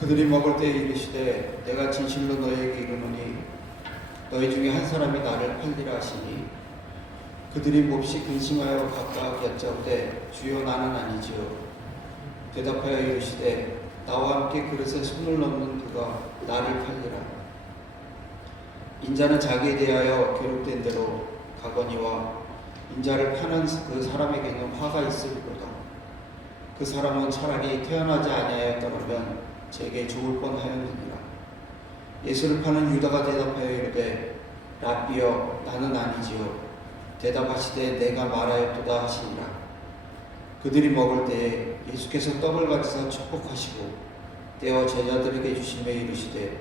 그들이 먹을 때에 이르시되 내가 진실로 너희에게 이르노니 너희 중에 한 사람이 나를 팔리라 하시니 그들이 몹시 근심하여 각각 여짜오되 주여 나는 아니지요. 대답하여 이르시되 나와 함께 그릇에 손을 넣는 그가 나를 팔리라. 인자는 자기에 대하여 괴롭된 대로 가거니와 인자를 파는 그 사람에게는 화가 있으리로다. 그 사람은 차라리 태어나지 아니하였더라면 제게 좋을 뻔하였느니라. 예수를 파는 유다가 대답하여 이르되 랍비여 나는 아니지요. 대답하시되 내가 말하였도다 하시니라. 그들이 먹을 때에 예수께서 떡을 가지사 축복하시고 떼어 제자들에게 주시며 이르시되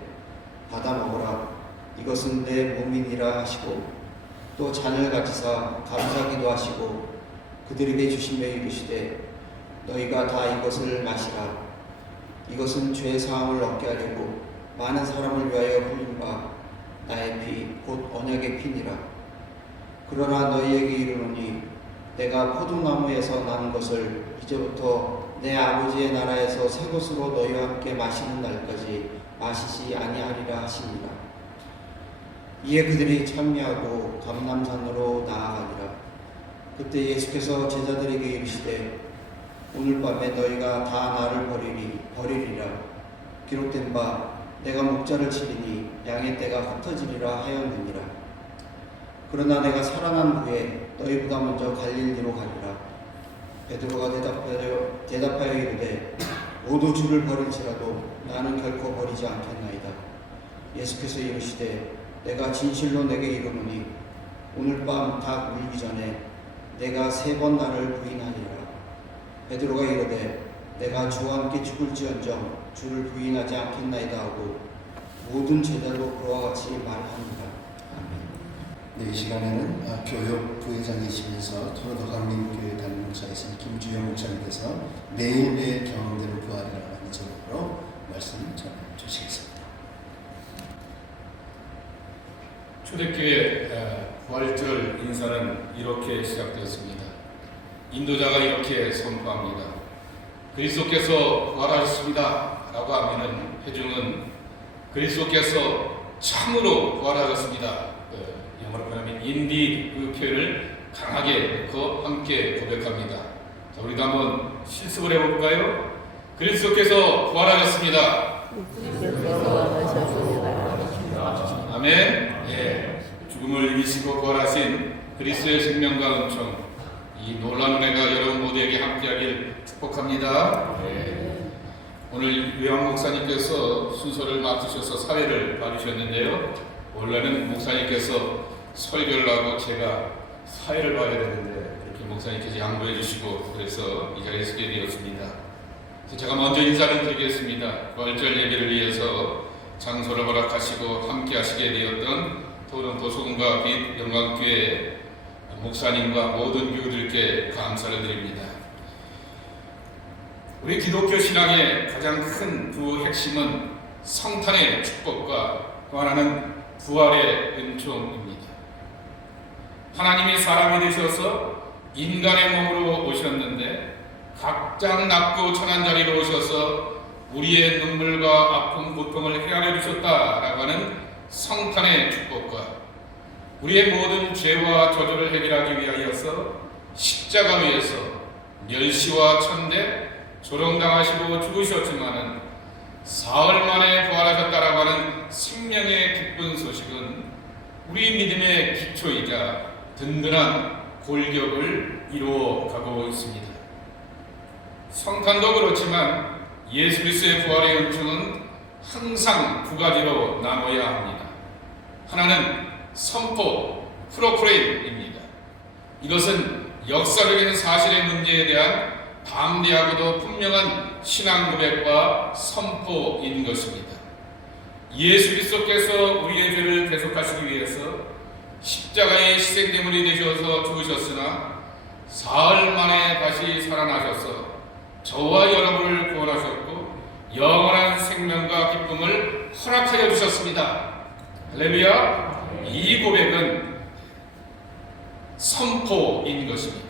받아 먹으라 이것은 내 몸이니라 하시고 또 잔을 가지사 감사기도 하시고 그들에게 주시며 이르시되 너희가 다 이것을 마시라. 이것은 죄 사함을 얻게 하려고 많은 사람을 위하여 흘린 바 나의 피 곧 언약의 피니라. 그러나 너희에게 이르노니 내가 포도나무에서 난 것을 이제부터 내 아버지의 나라에서 새 것으로 너희와 함께 마시는 날까지 마시지 아니하리라 하시니라. 이에 그들이 찬미하고 감람산으로 나아가니라. 그때 예수께서 제자들에게 이르시되 오늘 밤에 너희가 다 나를 버리리라. 기록된 바 내가 목자를 치리니 양의 떼가 흩어지리라 하였느니라. 그러나 내가 살아난 후에 너희보다 먼저 갈릴리로 가리라. 베드로가 대답하여 이르되 모두 주를 버릴지라도 나는 결코 버리지 않겠나이다. 예수께서 이르시되 내가 진실로 내게 이르노니 오늘 밤 닭 울기 전에 내가 3번 나를 부인하리라. 베드로가 이르되 내가 주와 함께 죽을지언정 주를 부인하지 않겠나이다 하고 모든 제자도 그와 같이 말합니다. 네, 이 시간에는 교육 부회장이시면서 토론토 강민교회 담임 목사이신 김주영 목사님께서 매일매일 경험되는 부활이라는 제목으로 말씀 전해 주시겠습니다. 초대교회 부활절 인사는 이렇게 시작되었습니다. 인도자가 이렇게 선포합니다. 그리스도께서 부활하셨습니다 라고 하면은 회중은 그리스도께서 참으로 부활하셨습니다, 영어로 표현하면 indeed 그 표현을 강하게 넣고 함께 고백합니다. 자, 우리도 한번 실습을 해볼까요? 그리스도께서 부활하셨습니다. 아멘. 예. 죽음을 이기시고 부활하신 그리스도의 생명과 은총, 이 놀라운 은혜가 여러분 모두에게 함께하길 축복합니다. 예. 오늘 요한 목사님께서 순서를 맡으셔서 사회를 봐주셨는데요. 원래는 목사님께서 설교를 하고 제가 사회를 봐야 되는데 이렇게 목사님께서 양보해 주시고 그래서 이 자리에 서게 되었습니다. 제가 먼저 인사를 드리겠습니다. 부활절 예배를 위해서 장소를 허락하시고 함께 하시게 되었던 토론토 소금과 빛 영광교회 목사님과 모든 교우들께 감사를 드립니다. 우리 기독교 신앙의 가장 큰 두 핵심은 성탄의 축복과 또 하나는 부활의 은총입니다. 하나님이 사람이 되셔서 인간의 몸으로 오셨는데 각장 낮고 천한 자리로 오셔서 우리의 눈물과 아픔, 고통을 헤아려 주셨다라고 하는 성탄의 축복과 우리의 모든 죄와 저주를 해결하기 위하여서 십자가 위에서 멸시와 천대, 조롱당하시고 죽으셨지만은 사흘 만에 부활하셨다라고 하는 생명의 기쁜 소식은 우리 믿음의 기초이자 든든한 골격을 이루어 가고 있습니다. 성탄도 그렇지만 예수 그리스도의 부활의 은총은 항상 두 가지로 나눠야 합니다. 하나는 선포, 프로크레임입니다. 이것은 역사적인 사실의 문제에 대한 담대하고도 분명한 신앙 고백과 선포인 것입니다. 예수 그리스도께서 우리의 죄를 대속하시기 위해서 십자가의 희생제물이 되셔서 죽으셨으나 사흘 만에 다시 살아나셔서 저와 여러분을 구원하셨고 영원한 생명과 기쁨을 허락하여 주셨습니다. 할렐루야. 이 고백은 선포인 것입니다.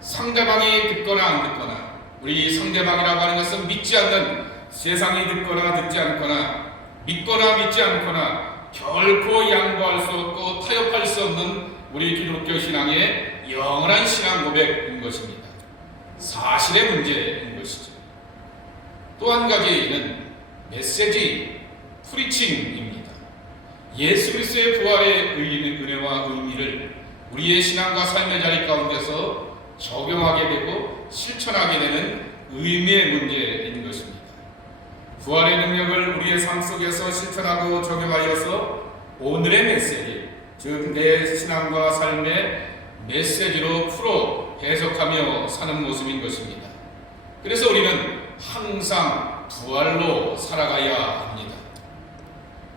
상대방이 듣거나 안 듣거나 우리 상대방이라고 하는 것은 믿지 않는 세상이 듣거나 듣지 않거나 믿거나 믿지 않거나 결코 양보할 수 없고 타협할 수 없는 우리 기독교 신앙의 영원한 신앙 고백인 것입니다. 사실의 문제인 것이죠. 또 한 가지는 메시지 프리칭입니다. 예수 그리스도의 부활의 은혜와 의미를 우리의 신앙과 삶의 자리 가운데서 적용하게 되고 실천하게 되는 의미의 문제인 것입니다. 부활의 능력을 우리의 삶 속에서 실천하고 적용하여서 오늘의 메시지, 즉 내 신앙과 삶의 메시지로 풀어 해석하며 사는 모습인 것입니다. 그래서 우리는 항상 부활로 살아가야 합니다.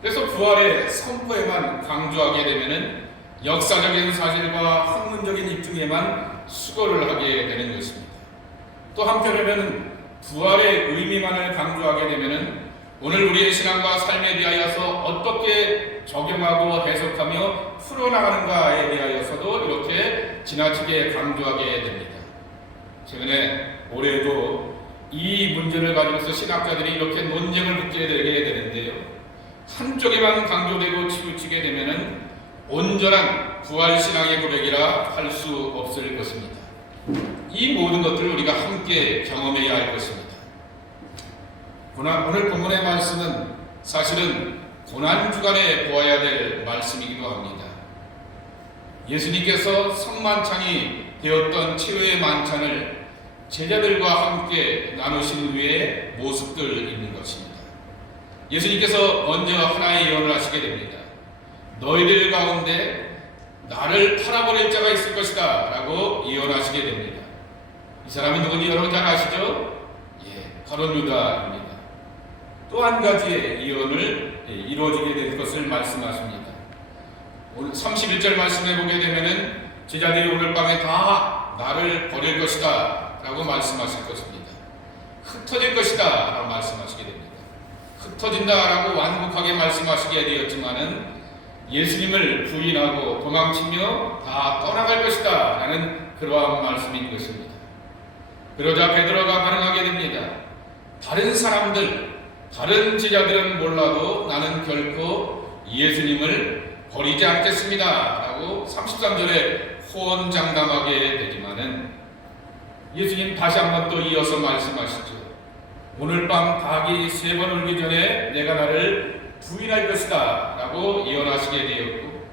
그래서 부활의 선포에만 강조하게 되면은 역사적인 사실과 학문적인 입증에만 수고를 하게 되는 것입니다. 또 한편으로는 부활의 의미만을 강조하게 되면은 오늘 우리의 신앙과 삶에 대하여서 어떻게 적용하고 해석하며 풀어나가는가에 대하여서도 이렇게 지나치게 강조하게 됩니다. 최근에 올해도 이 문제를 가지고서 신학자들이 이렇게 논쟁을 붙게 되게 되는데요. 한쪽에만 강조되고 치우치게 되면은 온전한 부활신앙의 고백이라 할 수 없을 것입니다. 이 모든 것들을 우리가 함께 경험해야 할 것입니다. 오늘 본문의 말씀은 사실은 고난주간에 보아야 될 말씀이기도 합니다. 예수님께서 성만찬이 되었던 최후의 만찬을 제자들과 함께 나누신 후의 모습들인 것입니다. 예수님께서 먼저 하나의 예언을 하시게 됩니다. 너희들 가운데 나를 팔아버릴 자가 있을 것이다 라고 예언하시게 됩니다. 이 사람이 누군지 여러분 잘 아시죠? 가룟 유다입니다. 또 한 가지의 예언을 이루어지게 될 것을 말씀하십니다. 오늘 31절 말씀해 보게 되면은 제자들이 오늘 밤에 다 나를 버릴 것이다 라고 말씀하실 것입니다. 흩어질 것이다 라고 말씀하시게 됩니다. 흩어진다 라고 완곡하게 말씀하시게 되었지만은 예수님을 부인하고 도망치며 다 떠나갈 것이다 라는 그러한 말씀인 것입니다. 그러자 베드로가 반응하게 됩니다. 다른 사람들, 다른 제자들은 몰라도 나는 결코 예수님을 버리지 않겠습니다 라고 33절에 호언장담하게 되지만은 예수님 다시 한번 또 이어서 말씀하시죠. 오늘 밤 닭이 3번 울기 전에 내가 나를 부인할 것이다 라고 예언하시게 되었고,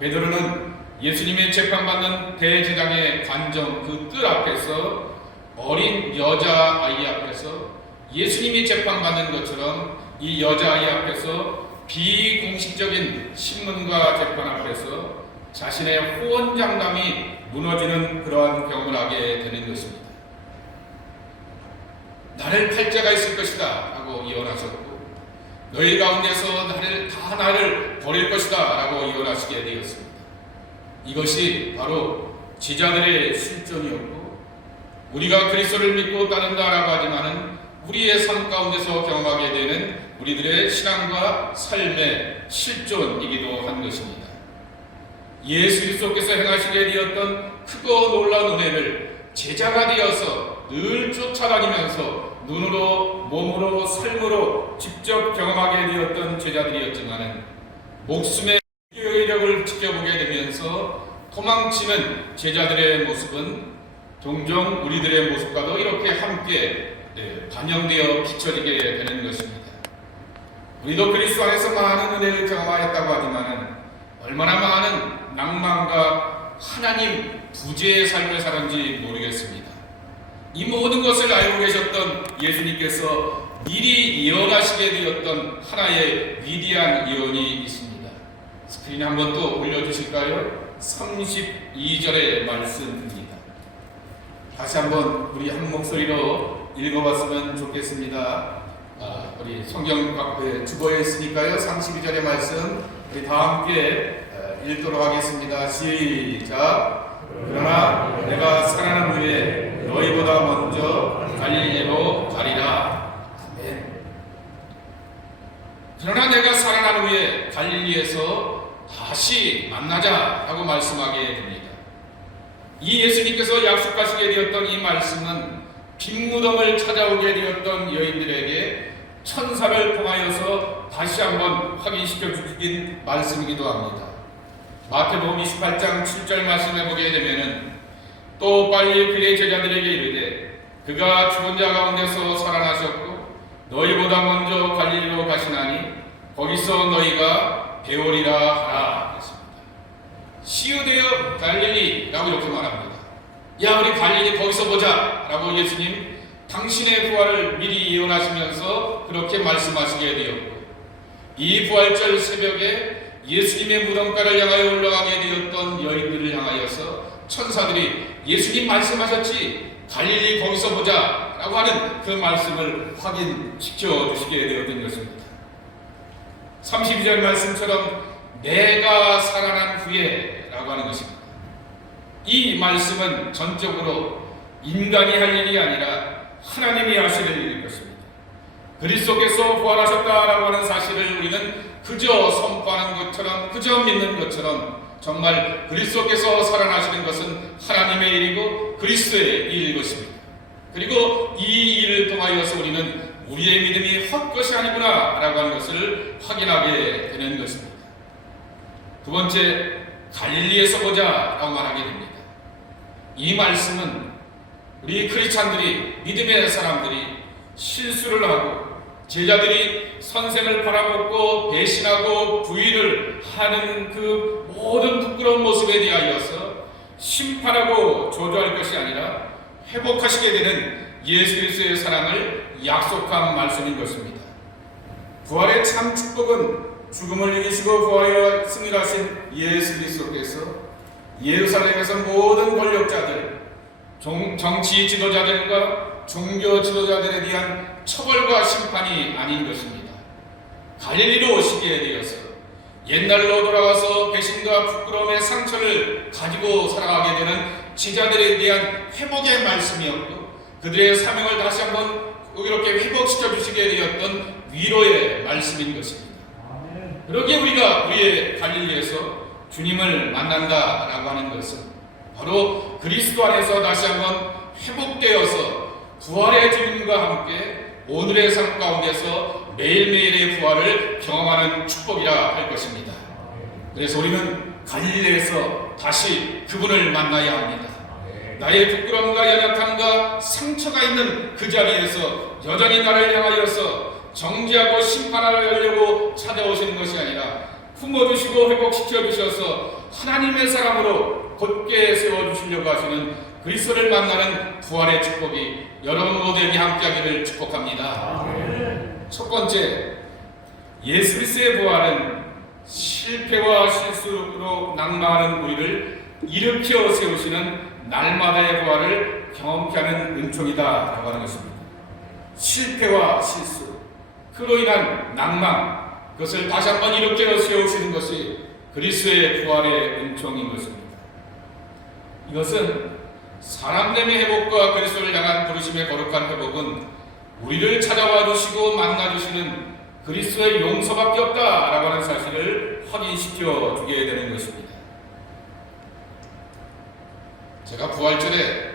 베드로는 예수님의 재판받는 대제장의 관정 그 뜰 앞에서 어린 여자아이 앞에서 예수님이 재판받는 것처럼 이 여자아이 앞에서 비공식적인 신문과 재판 앞에서 자신의 호언장담이 무너지는 그러한 경험을 하게 되는 것입니다. 나를 팔 자가 있을 것이다 라고 예언하셨고, 너희 가운데서 나를 버릴 것이다 라고 예언하시게 되었습니다. 이것이 바로 제자들의 실존이었고, 우리가 그리스도를 믿고 따른다라고 하지만은 우리의 삶 가운데서 경험하게 되는 우리들의 신앙과 삶의 실존이기도 한 것입니다. 예수 그리스도께서 행하시게 되었던 크고 놀라운 은혜를 제자가 되어서 늘 쫓아다니면서 눈으로, 몸으로, 삶으로 직접 경험하게 되었던 제자들이었지만은 목숨의 이력을 지켜보게 되면서 도망치는 제자들의 모습은 종종 우리들의 모습과도 이렇게 함께 반영되어 비춰지게 되는 것입니다. 우리도 그리스도 안에서 많은 은혜를 경험하였다고 하지만은 얼마나 많은 낭만과 하나님 부재의 삶을 살았는지 모르겠습니다. 이 모든 것을 알고 계셨던 예수님께서 미리 예언하시게 되었던 하나의 위대한 예언이 있습니다. 스크린에 한번 또 올려주실까요? 32절의 말씀입니다. 다시 한번 우리 한 목소리로 읽어봤으면 좋겠습니다. 우리 성경 주보에 있으니까요. 32절의 말씀 우리 다 함께 읽도록 하겠습니다. 시작. 그러나 내가 살아난 후에 너희보다 먼저 갈릴리로 가리라. 아멘. 그러나 내가 살아난 후에 갈릴리에서 다시 만나자라고 말씀하게 됩니다. 이 예수님께서 약속하시게 되었던 이 말씀은 빈 무덤을 찾아오게 되었던 여인들에게 천사를 통하여서 다시 한번 확인시켜 주신 말씀이기도 합니다. 마태복음 28장 7절 말씀에 보게 되면은 또 빨리 그의 제자들에게 이르되 그가 죽은 자 가운데서 살아나셨고 너희보다 먼저 갈릴리로 가시나니 거기서 너희가 배우리라 하라 했습니다. 시유되어 갈릴리라고 이렇게 말합니다. 야 우리 갈릴리 거기서 보자 라고 예수님 당신의 부활을 미리 예언하시면서 그렇게 말씀하시게 되었고 이 부활절 새벽에 예수님의 무덤가를 향하여 올라가게 되었던 여인들을 향하여서 천사들이 예수님 말씀하셨지 갈릴리 거기서 보자 라고 하는 그 말씀을 확인시켜 주시게 되었던 것입니다. 32절 말씀처럼 내가 살아난 후에 라고 하는 것입니다. 이 말씀은 전적으로 인간이 할 일이 아니라 하나님이 하실 일인 것입니다. 그리스도께서 부활하셨다라고 하는 사실을 우리는 그저 선포하는 것처럼 그저 믿는 것처럼 정말 그리스도께서 살아나시는 것은 하나님의 일이고 그리스도의 일일 것입니다. 그리고 이 일을 통하여서 우리는 우리의 믿음이 헛것이 아니구나 라고 하는 것을 확인하게 되는 것입니다. 두 번째, 갈릴리에서 보자 라고 말하게 됩니다. 이 말씀은 우리 크리스찬들이 믿음의 사람들이 실수를 하고 제자들이 선생을 팔아먹고 배신하고 부인을 하는 그 모든 부끄러운 모습에 대하여서 심판하고 조조할 것이 아니라 회복하시게 되는 예수 그리스도의 사랑을 약속한 말씀인 것입니다. 부활의 참 축복은 죽음을 이기시고 부활하여 승리하신 예수 그리스도께서 예루살렘에서 모든 권력자들, 정치 지도자들과 종교 지도자들에 대한 처벌과 심판이 아닌 것입니다. 갈릴리로 오시게 되어서 옛날로 돌아가서 배신과 부끄러움의 상처를 가지고 살아가게 되는 제자들에 대한 회복의 말씀이었고 그들의 사명을 다시 한번 이렇게 회복시켜 주시게 되었던 위로의 말씀인 것입니다. 그러기에 우리가 우리의 갈릴리에서 주님을 만난다라고 하는 것은 바로 그리스도 안에서 다시 한번 회복되어서 부활의 주님과 함께 오늘의 삶 가운데서 매일매일의 부활을 경험하는 축복이라 할 것입니다. 그래서 우리는 갈릴리에서 다시 그분을 만나야 합니다. 나의 부끄러움과 연약함과 상처가 있는 그 자리에서 여전히 나를 향하여서 정죄하고 심판하려고 찾아오시는 것이 아니라 품어주시고 회복시켜 주셔서 하나님의 사람으로 곧게 세워주시려고 하시는 그리스도를 만나는 부활의 축복이 여러분 모두에게 함께하기를 축복합니다. 첫 번째, 예수 그리스도의 부활은 실패와 실수로 낭망하는 우리를 일으켜 세우시는 날마다의 부활을 경험케 하는 은총이다라고 하는 것입니다. 실패와 실수, 그로 인한 낭망, 그것을 다시 한번 일으켜 세우시는 것이 그리스도의 부활의 은총인 것입니다. 이것은 사람됨의 회복과 그리스도를 향한 부르심의 거룩한 회복은 우리를 찾아와 주시고 만나 주시는 그리스도의 용서밖에 없다라고 하는 사실을 확인시켜 주게 되는 것입니다. 제가 부활절에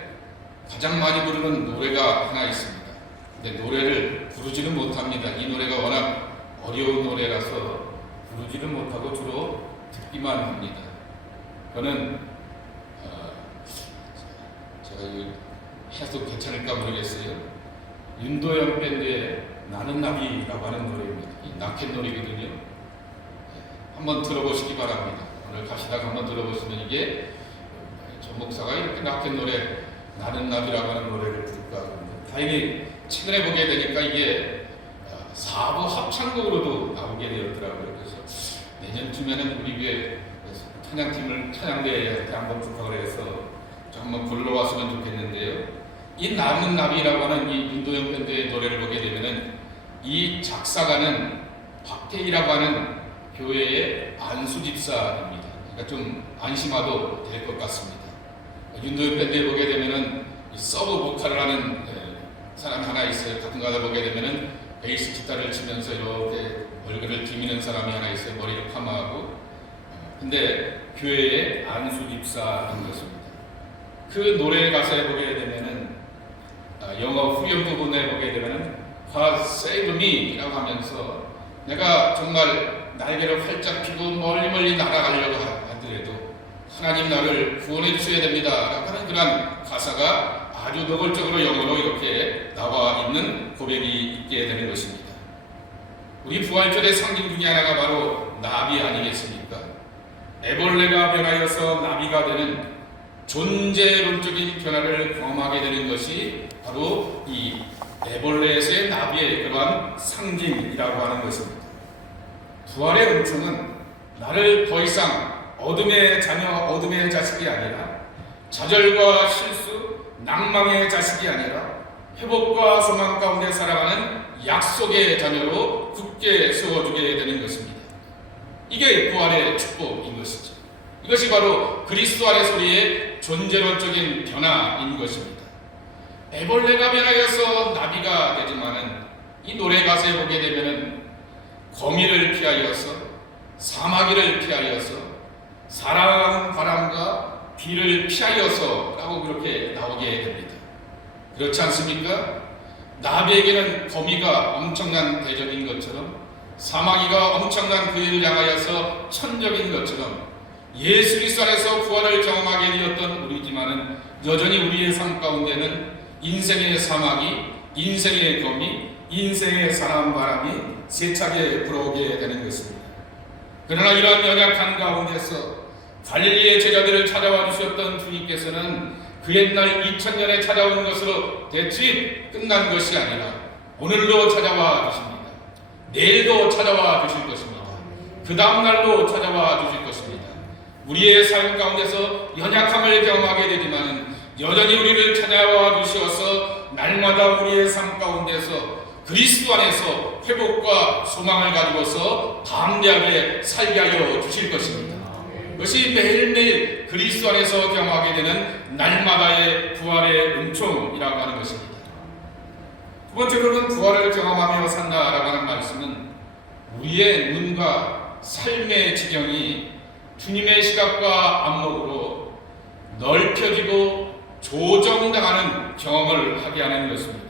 가장 많이 부르는 노래가 하나 있습니다. 근데 노래를 부르지는 못합니다. 이 노래가 워낙 어려운 노래라서 부르지는 못하고 주로 듣기만 합니다. 저는 제가 해도 괜찮을까 모르겠어요. 윤도현 밴드의 나는 나비라고 하는 노래입니다. 이 낙켓 노래거든요. 한번 들어보시기 바랍니다. 오늘 가시다가 한번 들어보시면 이게 저 목사가 이렇게 낙켓 노래 나는 나비라고 하는 노래를 부를까 합니다. 다행히 최근에 보게 되니까 이게 4부 합창곡으로도 나오게 되었더라고요. 그래서 내년쯤에는 우리 교회 찬양팀을 찬양대회에 한번 부탁을 해서 한번 불러왔으면 좋겠는데요. 이 나는 나비라고 하는 이 윤도현 밴드의 노래를 보게 되면은 이 작사가는 박태희라고 하는 교회의 안수 집사입니다. 그러니까 좀 안심하도 될 것 같습니다. 윤도현 밴드에 보게 되면은 이 서브 보컬을 하는 사람이 하나 있어요. 가끔 가다 보게 되면은 베이스 기타를 치면서 이렇게 얼굴을 디미는 사람이 하나 있어요. 머리를 파마하고. 근데 교회의 안수 집사인 것입니다. 그 노래 가사에 보게 되면은 영어 후렴 부분에 보게 되면은 God save me라고 하면서 내가 정말 날개를 활짝 펴고 멀리 날아가려고 하더라도 하나님 나를 구원해 주셔야 됩니다 라고 하는 그런 가사가 아주 노골적으로 영어로 이렇게 나와 있는 고백이 있게 되는 것입니다. 우리 부활절의 상징 중에 하나가 바로 나비 아니겠습니까? 애벌레가 변하여서 나비가 되는 존재론적인 변화를 경험하게 되는 것이 바로 이 애벌레에서의 나비의 그러한 상징이라고 하는 것입니다. 부활의 은총은 나를 더 이상 어둠의 자녀, 어둠의 자식이 아니라 좌절과 실수, 낭망의 자식이 아니라 회복과 소망 가운데 살아가는 약속의 자녀로 굳게 세워주게 되는 것입니다. 이게 부활의 축복인 것이죠. 이것이 바로 그리스도 안에서 우리의 존재론적인 변화인 것입니다. 애벌레가 변하여서 나비가 되지만은 이 노래 가사에 보게 되면은 거미를 피하여서 사마귀를 피하여서 사랑하는 바람과 비를 피하여서 라고 그렇게 나오게 됩니다. 그렇지 않습니까? 나비에게는 거미가 엄청난 대적인 것처럼 사마귀가 엄청난 그를 향하여서 천적인 것처럼 예수 그리스도 안에서 구원을 경험하게 되었던 우리지만은 여전히 우리의 삶 가운데는 인생의 사마귀, 인생의 거미, 인생의 사람 바람이 세차게 불어오게 되는 것입니다. 그러나 이러한 연약한 가운데서 갈릴리의 제자들을 찾아와 주셨던 주님께서는 그 옛날 2000년에 찾아온 것으로 대치 끝난 것이 아니라 오늘도 찾아와 주십니다. 내일도 찾아와 주실 것입니다. 그 다음날도 찾아와 주실 것입니다. 우리의 삶 가운데서 연약함을 경험하게 되지만 여전히 우리를 찾아와 주셔서 날마다 우리의 삶 가운데서 그리스도 안에서 회복과 소망을 가지고서 담대하게 살게 하여 주실 것입니다. 그것이 매일매일 그리스도 안에서 경험하게 되는 날마다의 부활의 은총이라고 하는 것입니다. 두 번째로는 부활을 경험하며 산다라고 하는 말씀은 우리의 눈과 삶의 지경이 주님의 시각과 안목으로 넓혀지고 조정당하는 경험을 하게 하는 것입니다.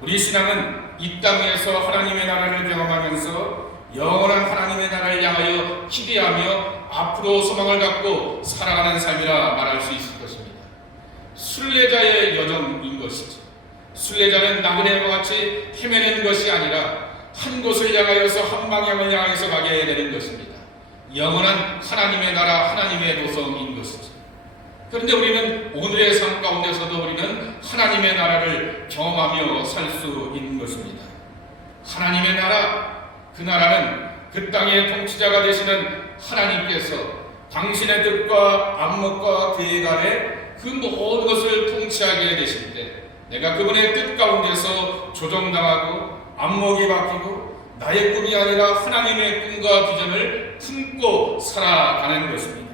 우리 신앙은 이 땅에서 하나님의 나라를 경험하면서 영원한 하나님의 나라를 향하여 기대하며 앞으로 소망을 갖고 살아가는 삶이라 말할 수 있을 것입니다. 순례자의 여정인 것이죠. 순례자는 나그네와 같이 헤매는 것이 아니라 한 곳을 향하여서 한 방향을 향해서 가게 되는 것입니다. 영원한 하나님의 나라, 하나님의 도성인 것이죠. 그런데 우리는 오늘의 삶 가운데서도 우리는 하나님의 나라를 경험하며 살 수 있는 것입니다. 하나님의 나라, 그 나라는 그 땅의 통치자가 되시는 하나님께서 당신의 뜻과 안목과 계획 아래 그 모든 것을 통치하게 되실 때 내가 그분의 뜻 가운데서 조정당하고 안목이 바뀌고 나의 꿈이 아니라 하나님의 꿈과 비전을 품고 살아가는 것입니다.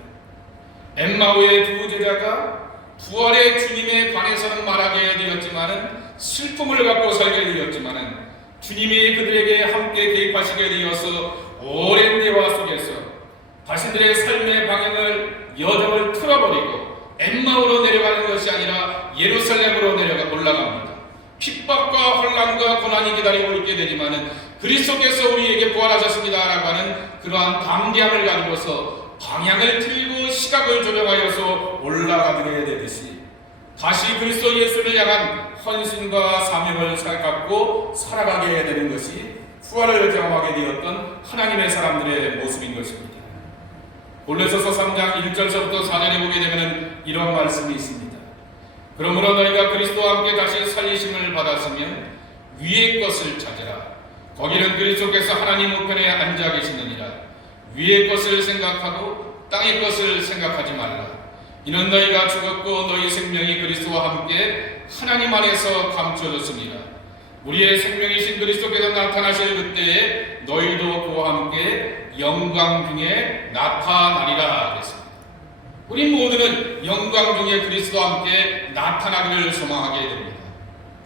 엠마오의 두 제자가 부활의 주님에 관해서는 말하게 되었지만은 슬픔을 갖고 살게 되었지만은 주님이 그들에게 함께 개입하시게 되어서 오랜 대화 속에서 자신들의 삶의 방향을 여정을 틀어버리고 엠마오로 내려가는 것이 아니라 예루살렘으로 올라갑니다. 핍박과 혼란과 고난이 기다리고 있게 되지만은 그리스도께서 우리에게 부활하셨습니다라고 하는 그러한 담대함을 가지고서 방향을 틀고 시각을 조정하여서 올라가게 되듯이 다시 그리스도 예수를 향한 헌신과 사명을 갖고 살아가게 되는 것이 부활을 경험하게 되었던 하나님의 사람들의 모습인 것입니다. 골로새서 3장 1절서부터 4절에 보게 되면 이런 말씀이 있습니다. 그러므로 너희가 그리스도와 함께 다시 살리심을 받았으면 위의 것을 찾으라. 거기는 그리스도께서 하나님 우편에 앉아 계시느니라. 위의 것을 생각하고 땅의 것을 생각하지 말라. 이는 너희가 죽었고 너희 생명이 그리스도와 함께 하나님 안에서 감춰졌습니다. 우리의 생명이신 그리스도께서 나타나실 그때에 너희도 그와 함께 영광 중에 나타나리라 그랬습니다. 우리 모두는 영광 중에 그리스도와 함께 나타나기를 소망하게 됩니다.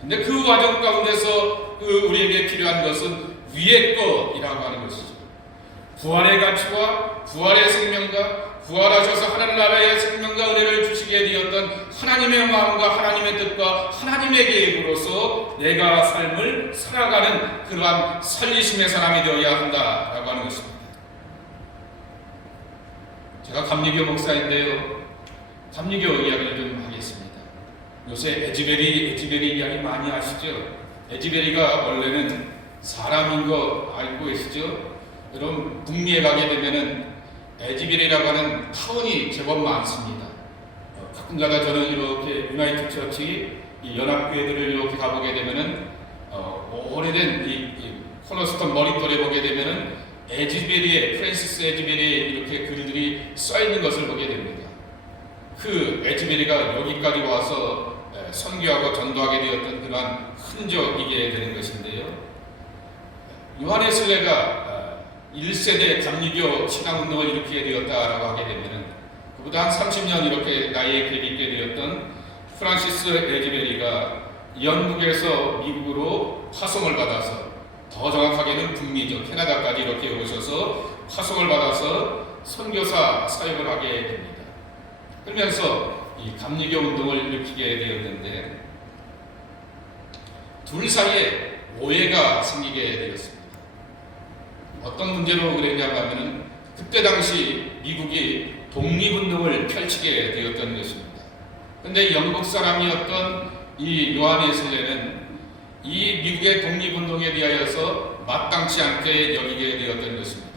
근데 그 과정 가운데서 우리에게 필요한 것은 위의 것이라고 하는 것이죠. 부활의 가치와 부활의 생명과 부활하셔서 하늘나라의 생명과 은혜를 주시게 되었던 하나님의 마음과 하나님의 뜻과 하나님의 계획으로서 내가 삶을 살아가는 그러한 살리심의 사람이 되어야 한다라고 하는 것입니다. 제가 감리교 목사인데요, 감리교 이야기를 좀 하겠습니다. 요새 에즈베리 이야기 많이 아시죠? 에즈베리가 원래는 사람인 거 알고 계시죠? 여러분 북미에 가게 되면은 에즈베리라고 하는 타운이 제법 많습니다. 가끔가다 저는 이렇게 유나이티드 처치 이 연합교회들을 이렇게 가보게 되면은 오래된 이 콜러스턴 머리돌에 보게 되면은 에즈베리의 프랜시스 에즈베리의 이렇게 글들이 써 있는 것을 보게 됩니다. 그 에즈베리가 여기까지 와서 선교하고 전도하게 되었던 그러한 흔적이게 되는 것인데요. 요한 웨슬레가 1세대 감리교 신앙운동을 일으키게 되었다라고 하게 되면은 그보다 한 30년 이렇게 나이에 갭있게 되었던 프란시스 에즈베리가 영국에서 미국으로 파송을 받아서, 더 정확하게는 북미죠, 캐나다까지 이렇게 오셔서 파송을 받아서 선교사 사역을 하게 됩니다. 그러면서 이 감리교 운동을 일으키게 되었는데 둘 사이에 오해가 생기게 되었습니다. 어떤 문제로 그랬냐고 하면은 그때 당시 미국이 독립운동을 펼치게 되었던 것입니다. 그런데 영국 사람이었던 이 요한 웨슬레는 이 미국의 독립운동에 대하여서 마땅치 않게 여기게 되었던 것입니다.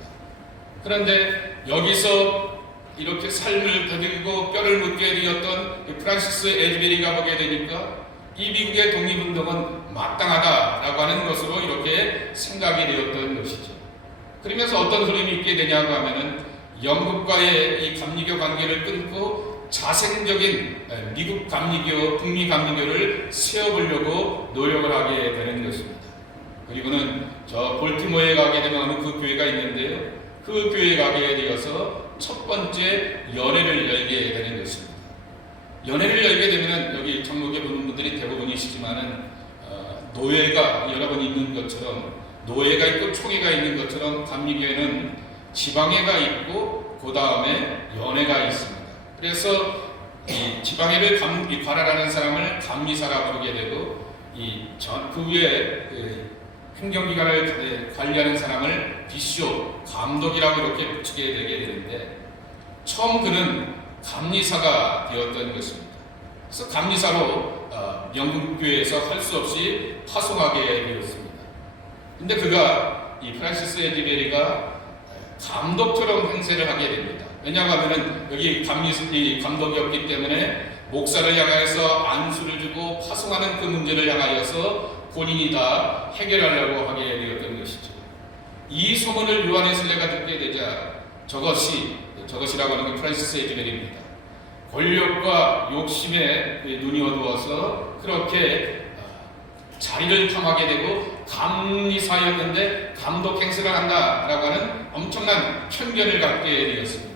그런데 여기서 이렇게 삶을 거들고 뼈를 묻게 되었던 프란시스 에즈베리가 보게 되니까 이 미국의 독립운동은 마땅하다라고 하는 것으로 이렇게 생각이 되었던 것이죠. 그러면서 어떤 흐름이 있게 되냐고 하면은 영국과의 이 감리교 관계를 끊고 자생적인 미국 감리교, 북미 감리교를 세워보려고 노력을 하게 되는 것입니다. 그리고는 저 볼티모어에 가게 되면 그 교회가 있는데요, 그 교회에 가게 되어서 첫 번째 연회를 열게 되는 것입니다. 연회를 열게 되면 여기 장로교 보는 분들이 대부분이시지만은 노예가 여러 번 있는 것처럼, 노예가 있고 총회가 있는 것처럼 감리교회는 지방회가 있고 그 다음에 연회가 있습니다. 그래서 이 지방회를 관할하는 사람을 감리사라 부르게 되고 그 위에 행정기관을 관리하는 사람을 비숍, 감독이라고 이렇게 붙이게 되게 되는데 처음 그는 감리사가 되었던 것입니다. 그래서 감리사로 영국교회에서 할 수 없이 파송하게 되었습니다. 근데 그가 이 프란시스 에즈베리가 감독처럼 행세를 하게 됩니다. 왜냐하면 여기 감독이었기 때문에 목사를 향하여서 안수를 주고 파송하는 그 문제를 향하여서 본인이 다 해결하려고 하게 되었던 것이죠. 이 소문을 요한 웨슬레가 듣게 되자 저것이라고 하는 게 프란시스 에즈베리입니다. 권력과 욕심에 눈이 어두워서 그렇게 자리를 탐하게 되고 감리사였는데 감독 행세를 한다라고 하는 엄청난 편견을 갖게 되었습니다.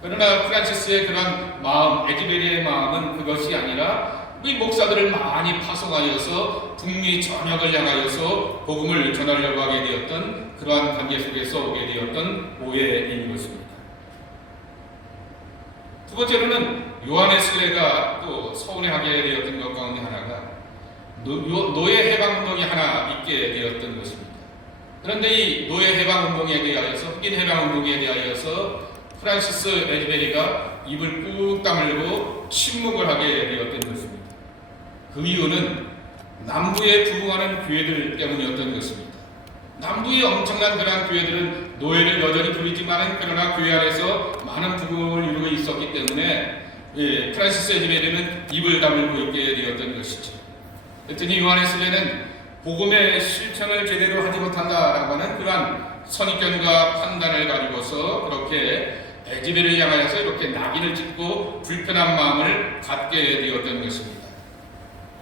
그러나 프란시스의 그런 마음, 에즈베리의 마음은 그것이 아니라 이 목사들을 많이 파송하여서 북미 전역을 향하여서 복음을 전하려고 하게 되었던 그러한 관계 속에서 오게 되었던 오해인 것입니다. 두 번째로는 요한 웨슬레가 또 서운해하게 되었던 것 가운데 하나가 노예 해방운동이 하나 있게 되었던 것입니다. 그런데 이 노예 해방운동에 대하여서, 흑인 해방운동에 대하여서 프란시스 에즈베리가 입을 꾹 다물고 침묵을 하게 되었던 것입니다. 그 이유는 남부에 부흥하는 교회들 때문이었던 것입니다. 남부의 엄청난 그러한 교회들은 노예를 여전히 부리지만은 그러나 교회 안에서 많은 부흥을 이루고 있었기 때문에 프란시스 에즈베리는 입을 다물고 있게 되었던 것이죠. 그랬더니 요한 웨슬레는 복음의 실천을 제대로 하지 못한다라고 하는 그러한 선입견과 판단을 가지고서 그렇게 에즈베리를 향하여서 이렇게 낙인을 찍고 불편한 마음을 갖게 되었던 것입니다.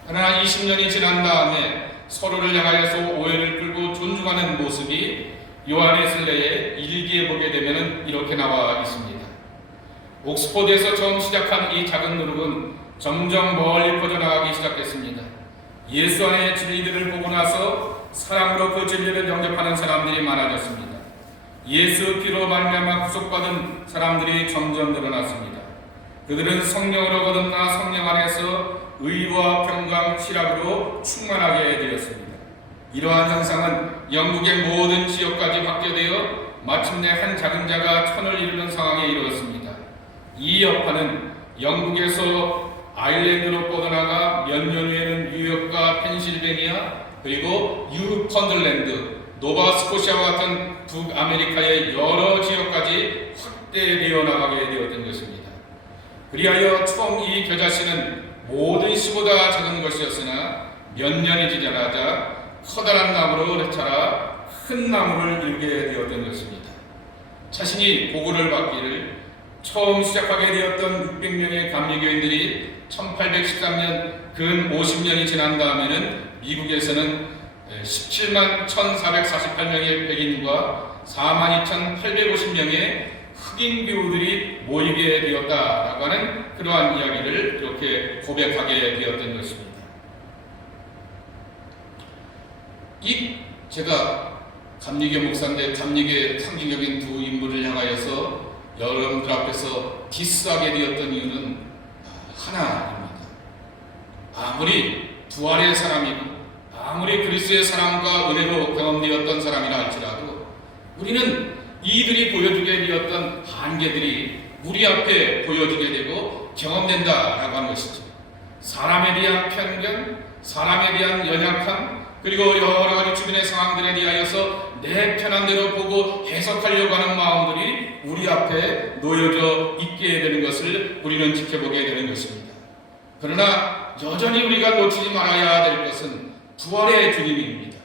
그러나 20년이 지난 다음에 서로를 향하여서 오해를 끌고 존중하는 모습이 요한 웨슬레의 일기에 보게 되면 이렇게 나와 있습니다. 옥스포드에서 처음 시작한 이 작은 노력은 점점 멀리 퍼져나가기 시작했습니다. 예수 안의 진리들을 보고 나서 사랑으로 그 진리를 영접하는 사람들이 많아졌습니다. 예수 피로 말미암아 구속받은 사람들이 점점 늘어났습니다. 그들은 성령으로 거듭나 성령 안에서 의와 평강, 희락으로 충만하게 되었습니다. 이러한 현상은 영국의 모든 지역까지 확대되어 마침내 한 작은 자가 천을 이루는 상황에 이르렀습니다. 이 여파는 영국에서 아일랜드로 뻗어나가 몇 년 후에는 뉴욕과 펜실베니아 그리고 뉴펀들랜드, 노바스코시아와 같은 북아메리카의 여러 지역까지 확대되어 나가게 되었던 것입니다. 그리하여 처음 이 겨자씨는 모든 씨보다 작은 것이었으나 몇 년이 지나자 커다란 나무로 자라 큰 나무를 이루게 되었던 것입니다. 자신이 보고를 받기를 처음 시작하게 되었던 600명의 감리교인들이 1813년 근 50년이 지난 다음에는 미국에서는 17만 1448명의 백인과 42,850명의 흑인 교우들이 모이게 되었다라고 하는 그러한 이야기를 이렇게 고백하게 되었던 것입니다. 제가 감리교 목사인데 감리교의 상징적인 두 인물을 향하여서 여러분들 앞에서 디스하게 되었던 이유는 하나입니다. 아무리 부활의 사람이고 아무리 그리스도의 사랑과 은혜로 경험되었던 사람이라 할지라도 우리는 이들이 보여주게 되었던 한계들이 우리 앞에 보여지게 되고 경험된다라고 하는 것이죠. 사람에 대한 편견, 사람에 대한 연약함, 그리고 여러 가지 주변의 상황들에 대하여서 내 편한 대로 보고 해석하려고 하는 마음들이 우리 앞에 놓여져 있게 되는 것을 우리는 지켜보게 되는 것입니다. 그러나 여전히 우리가 놓치지 말아야 될 것은 부활의 주님입니다.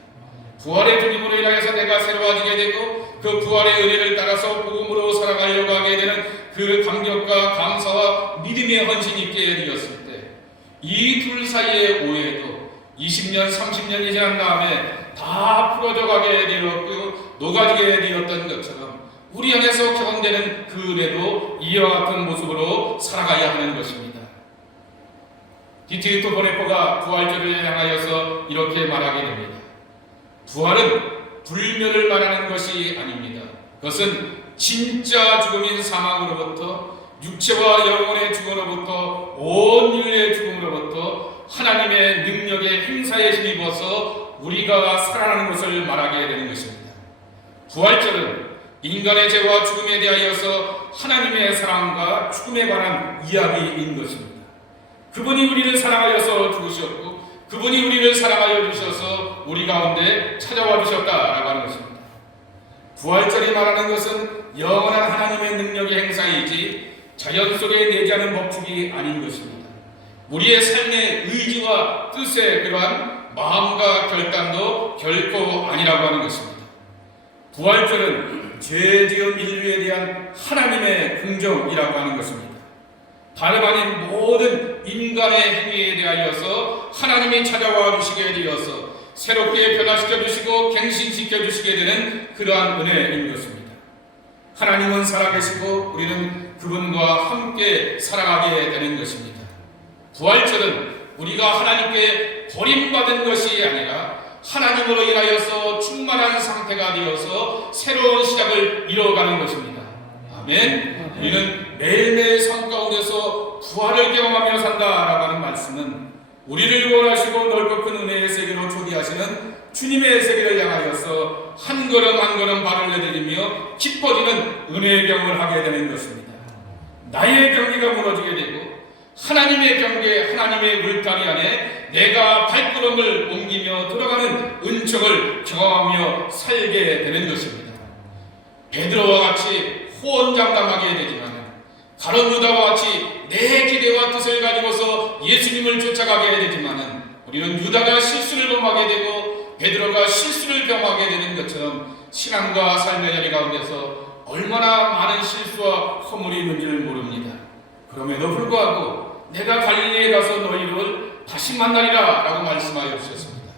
부활의 주님으로 인하여서 내가 새로워지게 되고 그 부활의 은혜를 따라서 복음으로 살아가려고 하게 되는 그 감격과 감사와 믿음의 헌신이 있게 되었을 때 이 둘 사이의 오해도 20년, 30년이 지난 다음에 다 풀어져 가게 되었고 녹아지게 되었던 것처럼 우리 안에서 경험되는 그 은혜도 이와 같은 모습으로 살아가야 하는 것입니다. 디트리트 보네포가 부활절을 향하여서 이렇게 말하게 됩니다. 부활은 불멸을 말하는 것이 아닙니다. 그것은 진짜 죽음인 사망으로부터 육체와 영혼의 죽음으로부터 온 인류의 죽음으로부터 하나님의 능력의 행사에 힘입어서 우리가 살아나는 것을 말하게 되는 것입니다. 부활절은 인간의 죄와 죽음에 대하여서 하나님의 사랑과 죽음에 관한 이야기인 것입니다. 그분이 우리를 사랑하여서 죽으셨고 그분이 우리를 사랑하여 주셔서 우리 가운데 찾아와 주셨다라고 하는 것입니다. 부활절이 말하는 것은 영원한 하나님의 능력의 행사이지 자연 속에 내재하는 법칙이 아닌 것입니다. 우리의 삶의 의지와 뜻의 그러한 마음과 결단도 결코 아니라고 하는 것입니다. 부활절은 죄 지은 인류에 대한 하나님의 긍정이라고 하는 것입니다. 다름 아닌 모든 인간의 행위에 대하여서 하나님이 찾아와 주시게 되어서 새롭게 변화시켜 주시고 갱신시켜 주시게 되는 그러한 은혜인 것입니다. 하나님은 살아계시고 우리는 그분과 함께 살아가게 되는 것입니다. 부활절은 우리가 하나님께 버림받은 것이 아니라 하나님으로 인하여서 충만한 상태가 되어서 새로운 시작을 이뤄가는 것입니다. 아멘. 우리는 매일매일 삶 가운데서 부활을 경험하며 산다라고 하는 말씀은 우리를 원하시고 넓고 큰 은혜의 세계로 초대하시는 주님의 세계를 향하여서 한 걸음 한 걸음 발을 내디디며 깊어지는 은혜의 경험을 하게 되는 것입니다. 나의 경계가 무너지게 되고 하나님의 경계, 하나님의 울타리 안에 내가 발걸음을 옮기며 들어가는 은총을 경험하며 살게 되는 것입니다. 베드로와 같이 호언장담하게 되지만 가룟 유다와 같이 내 기대와 뜻을 가지고서 예수님을 쫓아가게 되지만 우리는 유다가 실수를 범하게 되고 베드로가 실수를 경험하게 되는 것처럼 신앙과 삶의 자리 가운데서 얼마나 많은 실수와 허물이 있는지를 모릅니다. 그럼에도 불구하고 내가 갈릴리에 가서 너희를 다시 만나리라 라고 말씀하여 주셨습니다.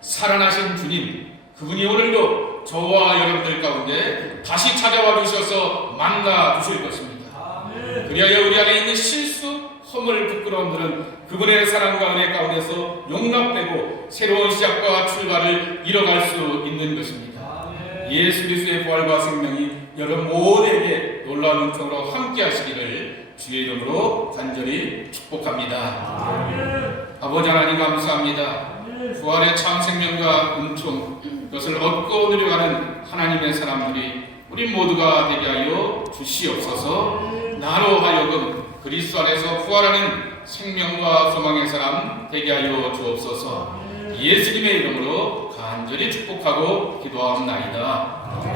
살아나신 주님, 그분이 오늘도 저와 여러분들 가운데 다시 찾아와 주셔서 만나 주실 것입니다. 그리하여 우리 안에 있는 실수, 허물, 부끄러움들은 그분의 사랑과 은혜 가운데서 용납되고 새로운 시작과 출발을 이뤄갈 수 있는 것입니다. 예수 그리스도의 부활과 생명이 여러분 모두에게 놀라운 은총으로 함께 하시기를 주의 이름으로 간절히 축복합니다. 아버지 하나님 감사합니다. 부활의 참 생명과 은총 그것을 얻고 누려가는 하나님의 사람들이 우리 모두가 되게 하여 주시옵소서. 나로 하여금 그리스도 안에서 부활하는 생명과 소망의 사람 되게 하여 주옵소서. 예수님의 이름으로 간절히 축복하고 기도하옵나이다.